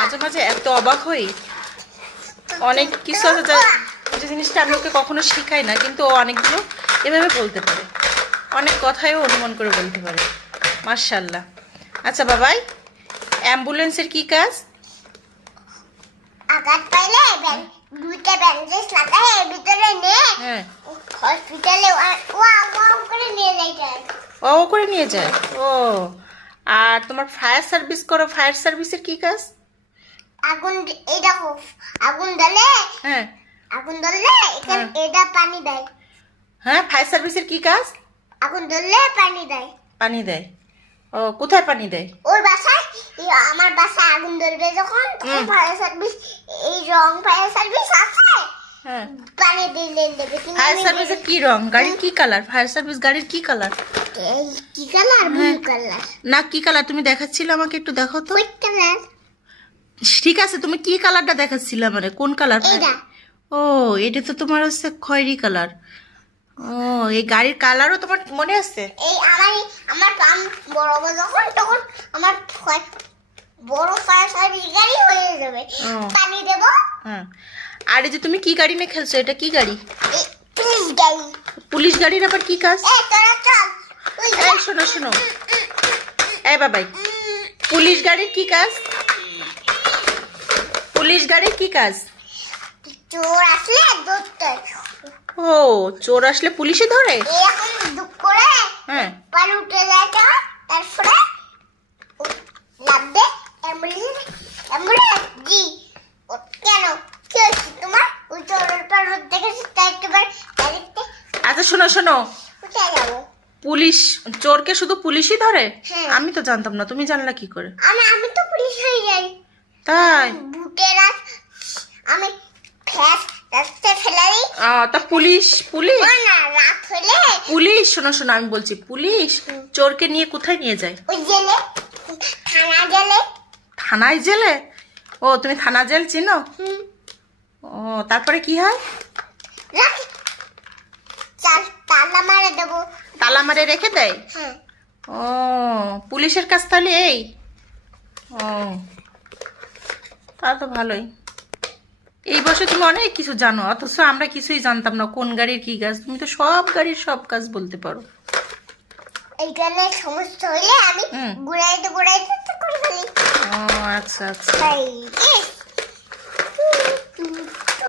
মাঝে মাঝে এত অবাক হই, অনেক কিছু আছে যে জিনিসটা আমি ওকে কখনো শিখাই না, কিন্তু ও অনেকগুলো এভাবে বলতে পারে, অনেক কথাই ও অনুমান করে বলতে পারে, মাশাআল্লাহ। আচ্ছা বাবাই, অ্যাম্বুলেন্সের কি কাজ? আঘাত পাইলে দুইটা ব্যান্ডেজ লাগায় ভিতরে নিয়ে হসপিটালে করে নিয়ে যায়। ও করে নিয়ে যায়। ও, আর তোমার ফায়ার সার্ভিস করো, ফায়ার সার্ভিসের কি কাজ? আগুন, এই দেখো আগুন ধরলে, আগুন ধরলে এখানে এটা পানি দেয়। হ্যাঁ, ফায়ার সার্ভিসের কি কাজ? আগুন ধরলে পানি দেয়। পানি দেয়। ও, কোথায় পানি দেয়? ওর বাসায়, আমার বাসায় আগুন ধরবে যখন ফায়ার সার্ভিস, এই রং ফায়ার সার্ভিস আছে, পানি দিলে দেবে। ফায়ার সার্ভিসের কি রং? গাড়ির কি কালার? ফায়ার সার্ভিস গাড়ির কি কালার? কি কালার? Blue colour. না, কি কালার তুমি দেখাচ্ছিলে আমাকে, একটু দেখো তো। White colour. ঠিক আছে, তুমি কি কালারটা দেখাচ্ছিলে মানে কোন কালার? এইটা। ও, এটা তো তোমার হচ্ছে খয়েরি কালার। ও, এই গাড়ির কালারও তোমার মনে আছে? এই আমার পাম বড় হবে যখন, তখন আমার বড় ফায়ার সার্ভিস গাড়ি হয়ে যাবে, পানি দেব। হ্যাঁ, আর এই যে তুমি কি গাড়ি নিয়ে খেলছো, এটা কি গাড়ি? পুলিশ গাড়ি। পুলিশ গাড়ির আবার কি কাজ? এই তোরা চল। এই শোনো শোনো, এই বাবাই, পুলিশ গাড়ির কি কাজ? পুলিশ গাড়ির কি কাজ? চোর আসলে ধরতে। ও, চোর আসলে পুলিশে ধরে? এখন দুঃখ করে পানি উঠে যায়, তারপরে লাভ দে অ্যাম্বুলেন্স জি। কেন কি হয়েছে তোমার? ওই চোরের পর দেখেছি, তাই একবার ডাইরেক্টে। আচ্ছা শোনো শোনো, কোথায় যাবো? পুলিশ চোরকে শুধু পুলিশই ধরে? আমি তো জানতাম না, তুমি জানলা কি করে? আমি তো পুলিশ হয়ে যাই। তাই? বুটের আমি ফ্যাস রাস্তায় ফেলে দিই। তা পুলিশ পুলিশ না, রাত হলে পুলিশ, শোনো শোনো, আমি বলছি, পুলিশ চোরকে নিয়ে কোথায় নিয়ে যায়? ওই জেলে, থানা জেলে। থানায় জেলে? ও, তুমি থানা জেল চিনো? ও, তারপরে কি হয়? তালা মারে দেবো। তালা মারে রেখে দেয়? ও, পুলিশের কাজ তাহলে এই। ও, তা তো ভালোই। এই বয়সে তুমি অনেক কিছু জানো, অথচ আমরা কিছুই জানতাম না কোন গাড়ির কি কাজ। তুমি তো সব গাড়ির সব কাজ বলতে পারো। এইখানে সমস্যা হইলে আমি ঘুরাইতে করে ফেলি। ও, আচ্ছা আচ্ছা।